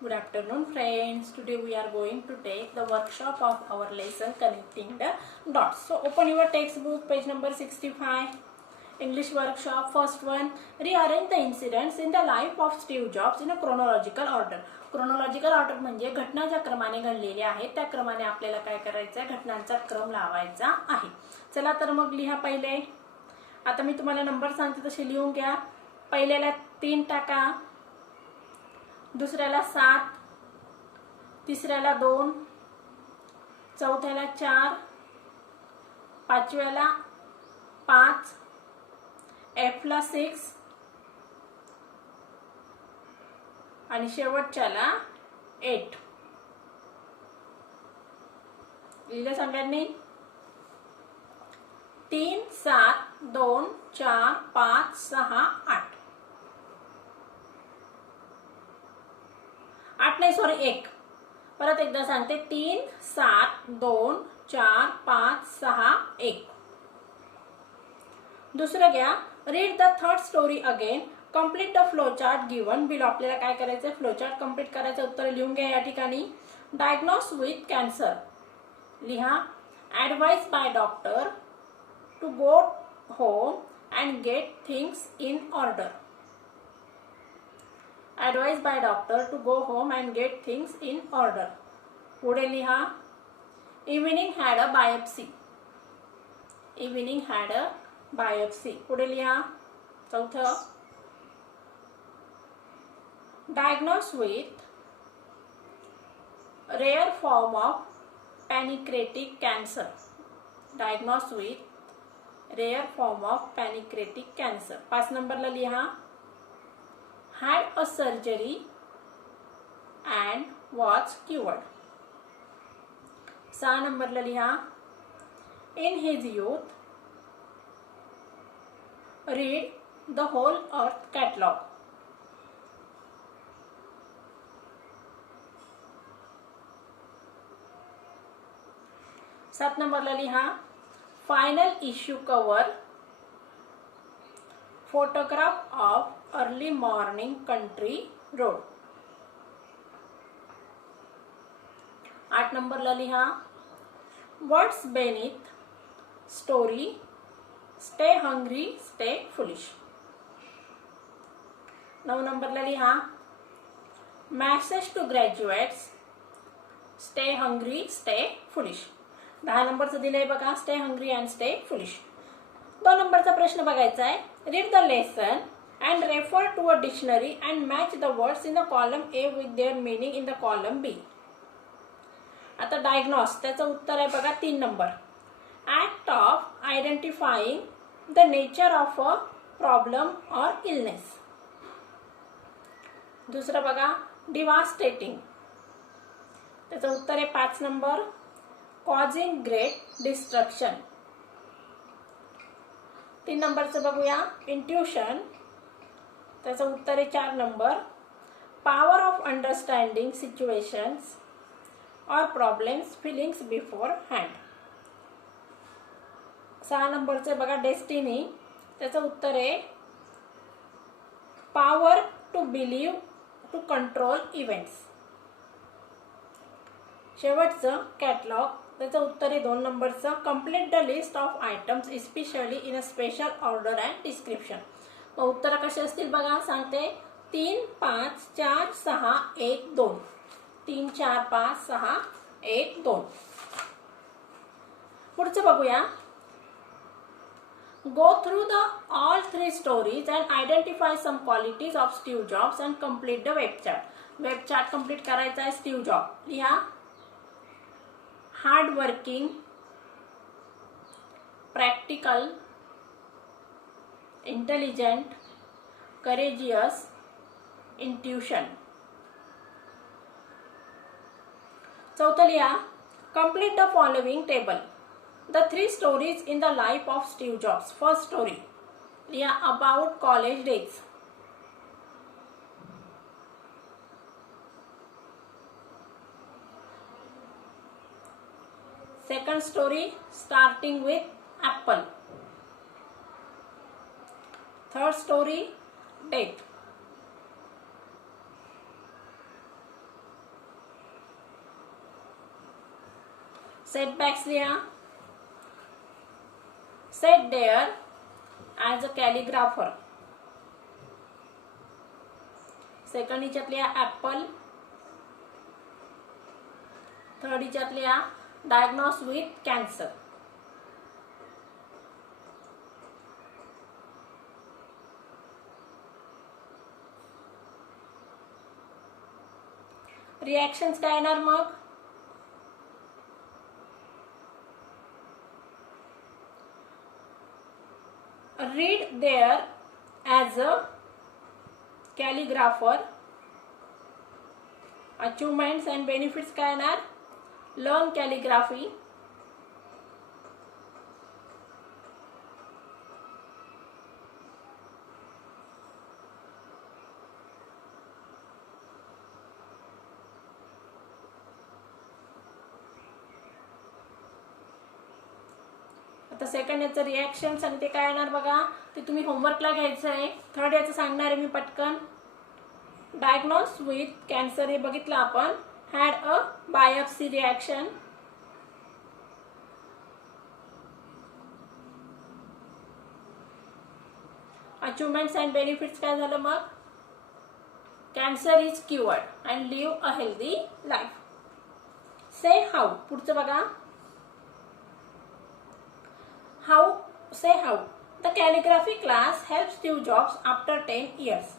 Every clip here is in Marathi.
Good afternoon friends. Today we are going to take the workshop of our lesson connecting the dots. So open your textbook, page number 65. English workshop, first one. Rearrange the incidents in the life of Steve Jobs in a chronological order. Chronological order म्हणजे घटना ज्या क्रमाने घडलेल्या आहेत त्या क्रमाने आपल्याला काय करायचं आहे, घटनांचा क्रम लावायचा आहे. चला तर मग लिहा पहिले. आता मी तुम्हाला नंबर सांगते तसे लिहून घ्या. पहिल्याला 3 टाका, दुसऱ्याला 7, तिसऱ्याला 2, चौथ्याला 4, पाचव्याला 5, एफला 6 आणि शेवटच्याला 8. लिहिलं सगळ्यांनी? 3, 7, 2, 4, 5, 6, 8. 8 नाही, सॉरी 1. परत एकदा सांगते. 3, 7, 2, 4, 5, 6, 1. दुसरं घ्या. Read the third story again. Complete the flow chart given below. आपल्याला काय करायचं, फ्लो चार्ट कंप्लीट करायचं. उत्तर लिहून घ्या या ठिकाणी. डायग्नोस विथ कॅन्सर लिहा. Advise by doctor to go home and get things in order. Advised by doctor to go home and get things in order. पुढे लिहा. Evening had a biopsy. Evening had a biopsy. पुढे लिहा. चौथं. Diagnosed with rare form of pancreatic cancer. Diagnosed with rare form of pancreatic cancer. 5 नंबरला लिहा. Had a surgery and was cured. 6 नंबरला लिहा. In his youth read the whole earth catalog. 7 नंबरला लिहा. Final issue cover photograph of early morning country road. 8 नंबरला लिहा. What's beneath story stay hungry stay foolish. 9 नंबरला लिहा. Message to graduates stay hungry stay foolish. 10 नंबरचं दिलंय बघा. Stay hungry and stay foolish. 2 नंबरचा प्रश्न बघायचा आहे. Read the lesson and refer to a dictionary and match the words in the column A with their meaning in the column B. आता डायग्नोस त्याचं उत्तर आहे बघा 3 number. Act of identifying the nature of a problem or illness. दुसरं बघा. Devastating त्याचं उत्तर आहे 5 नंबर. Causing great destruction. 3 नंबरचं बघूया. Intuition त्याचं उत्तर आहे 4 number. Power of understanding situations or problems feelings before hand. 6 नंबरचं बघा. Destiny त्याचं उत्तर आहे Power to believe to control events. शेवटचं Catalog त्याचं उत्तर आहे 2 नंबरचं. Complete the list of items especially in a special order and description. मग उत्तर कसे असतील बघा. सांगते. 3, 5, 4, 6, 1, 2. 3, 4, 5, 6, 1, 2. पुढचं बघूया. Go through the all 3 stories and identify some qualities of Steve Jobs and complete the web chart. Web chart complete करायचा आहे. स्टीव जॉब लिहा. Hard working, practical, intelligent, courageous, intuition. चौथं लिहा. Complete the following table. The 3 stories in the life of Steve Jobs. First story लिहा. About college days. Second story starting with Apple. Third story death. Setbacks लिहा. Set there as a calligrapher. Second हिच्यात लिहा ॲपल. थर्ड हिच्यात लिहा डायग्नोस विथ कॅन्सर. रिॲक्शन्स काय येणार मग? Read there as a calligrapher. Achievements and benefits काय येणार? Learn calligraphy. आता सेकंड याचं रिॲक्शन्स आणि ते काय येणार बघा, ते तुम्ही होमवर्कला घ्यायचं आहे. थर्ड याचं सांगणार आहे मी पटकन. डायग्नोस विथ कॅन्सर हे बघितलं आपण. Had a biopsy reaction. Achievements and benefits काय झालं मग? Cancer is cured and live a healthy life. Say how. पुढचं बघा. How? Say how. The calligraphy class helps Steve Jobs after 10 years.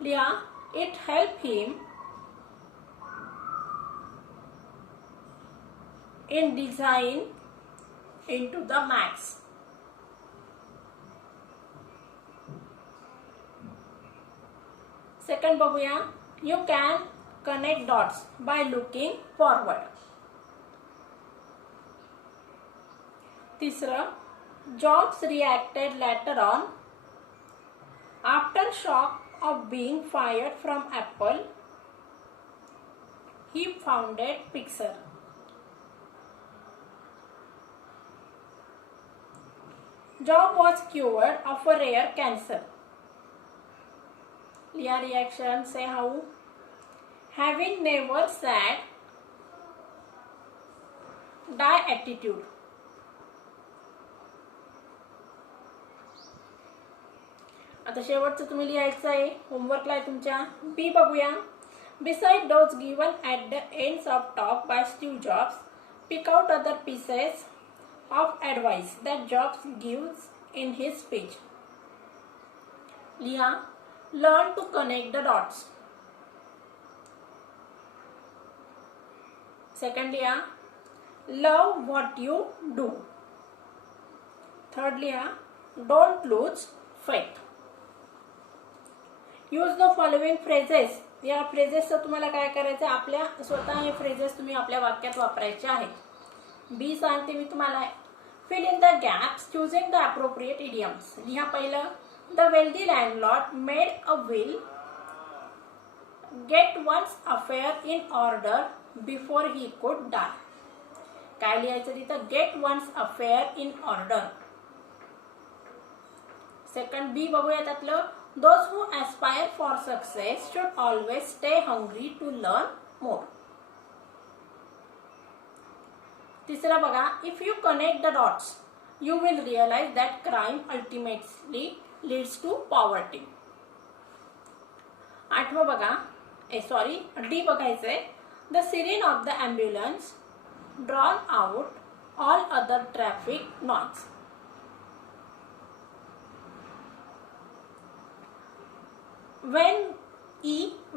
Leah, it helped him in design into the Macs. Second बघूया. You can connect dots by looking forward. तीसरं, Jobs reacted later on. After shock of being fired from Apple, he founded Pixar. Job was cured of a rare cancer. Leah reaction, say how. Having never sad, die attitude. आता शेवटचं तुम्ही लिहायचं आहे, होमवर्कला आहे तुमच्या. बी बघूया. Beside those given at the ends of talk by Steve Jobs, pick out other pieces of advice that Jobs gives in his speech. लिहा. Learn to connect the dots. Second लिहा. Love what you do. Third लिहा. Don't lose faith. Use the following phrases. या फ्रेजेसचं तुम्हाला काय करायचं, आपल्या स्वतः हे फ्रेजेस तुम्ही आपल्या वाक्यात वापरायचे आहेत. बी सांगते मी तुम्हाला. Fill in the gaps choosing the appropriate idioms. लिहा पहिलं. The wealthy landlord made a will get one's affair in order before he could die. काय लिहायचं तिथं? Get one's affair in order. Second B बघूया त्यातलं. Those who aspire for success should always stay hungry to learn more. तिसरा बघा. If you connect the dots, you will realize that crime ultimately leads to poverty. आठवं बघा. डी बघायचंय. The siren of the ambulance drown out all other traffic noise.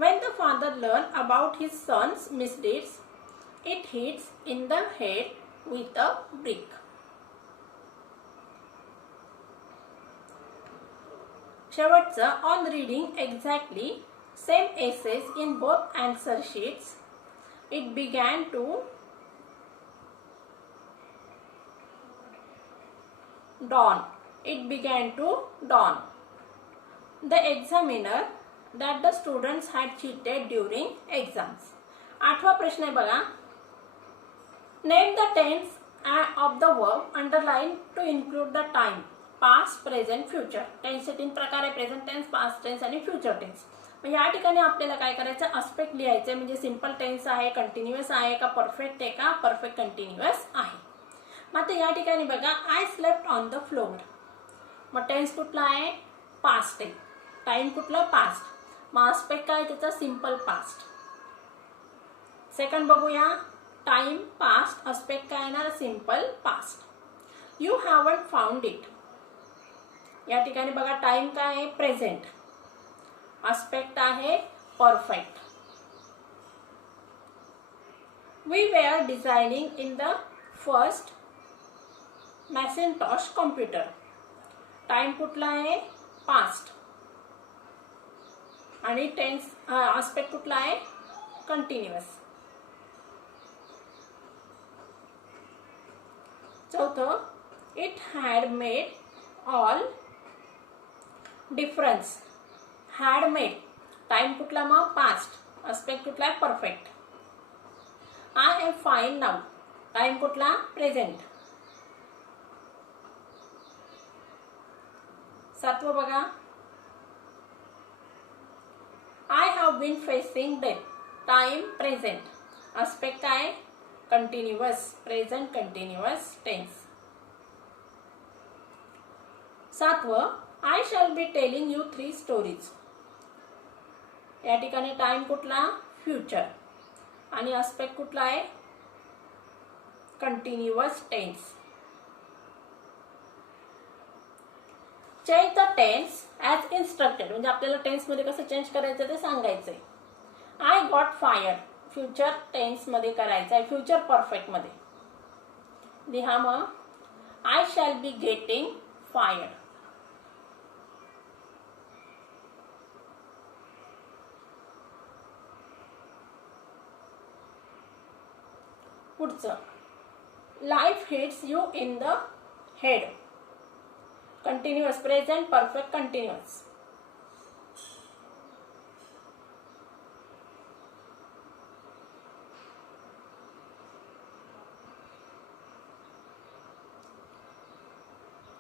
When the father learns about his son's misdeeds, it hits in the head with a brick. शेवटचं. On reading exactly same essays in both answer sheets, it began to dawn. The examiner that the students had cheated during exams. आठवा प्रश्न आहे बघा. Name the tense of the verb underlined to include the time, past, present, future. टेन्सचे तीन प्रकार आहे, प्रेझेंट टेन्स, पास्ट टेन्स आणि फ्युचर टेन्स. मग या ठिकाणी आपल्याला काय करायचं, अस्पेक्ट लिहायचं म्हणजे सिंपल टेन्स आहे, कंटिन्युअस आहे का, परफेक्ट आहे का, परफेक्ट कंटिन्युअस आहे. मग आता या ठिकाणी बघा, I slept on the floor. मग टेन्स कुठला आहे, पास्ट आहे. टाइम कुठला, पास्ट. मग अस्पेक्ट काय त्याचा, सिंपल पास्ट. सेकंड बघूया, टाइम पास्ट, अस्पेक्ट काय येणार, simple past. You haven't found it. या ठिकाणी बघा टाइम काय आहे, प्रेझेंट. अस्पेक्ट आहे perfect. We were designing in the first Macintosh computer. Time कुठला आहे, पास्ट. आणि टेन्स अस्पेक्ट कुठला आहे, कंटिन्युअस. चौथं, it had made all difference. Had made, time कुठला मग, पास्ट. अस्पेक्ट कुठला आहे, perfect. I am fine now. Time कुठला, प्रेझेंट. सातवं बघा, I have been facing death. Time present. Aspect काय, कंटिन्युअस. Present continuous tense. सातवं, I shall be telling you 3 stories. या ठिकाणी टाइम कुठला, फ्युचर. आणि अस्पेक्ट कुठला आहे, continuous tense. Change the tense as instructed म्हणजे आपल्याला टेन्समध्ये कसं चेंज करायचं ते सांगायचंय. आय गॉट फायर्ड, फ्युचर टेन्समध्ये करायचं आहे, फ्युचर परफेक्टमध्ये. लिहा मग, I shall be getting fired. पुढचं, life hits you in the head. Continuous, present, perfect, continuous.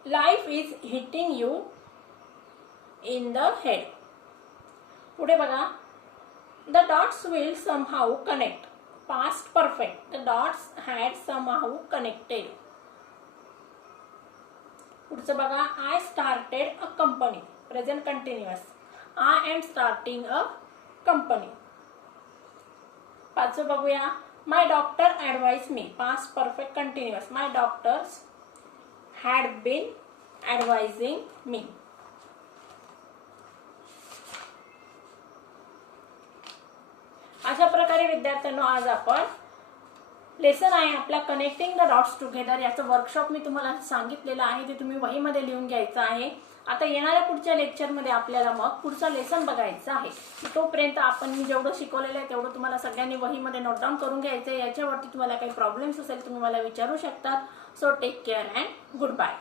Life is hitting you in the head. पुढे बघा, the dots will somehow connect. Past perfect, the dots had somehow connected. पुढचं बघा, I started a company. Present continuous. I am starting a company. पाचवं बघूया, my doctor advise me. Past perfect continuous. My doctors had been advising me. अशा प्रकारे विद्यार्थ्यांनो आज आपण लेसन आहे आपला कनेक्टिंग द डॉट्स टुगेदर याचं वर्कशॉप मी तुम्हाला सांगितलेलं आहे, ते तुम्ही वहीमध्ये लिहून घ्यायचं आहे. आता येणाऱ्या पुढच्या लेक्चरमध्ये आपल्याला मग पुढचा लेसन बघायचा आहे. तोपर्यंत आपण मी जेवढं शिकवलेलं आहे तेवढं तुम्हाला सगळ्यांनी वहीमध्ये नोट डाऊन करून घ्यायचं आहे. याच्यावरती तुम्हाला काही प्रॉब्लेम्स असेल तुम्ही मला विचारू शकता. So take care and good bye.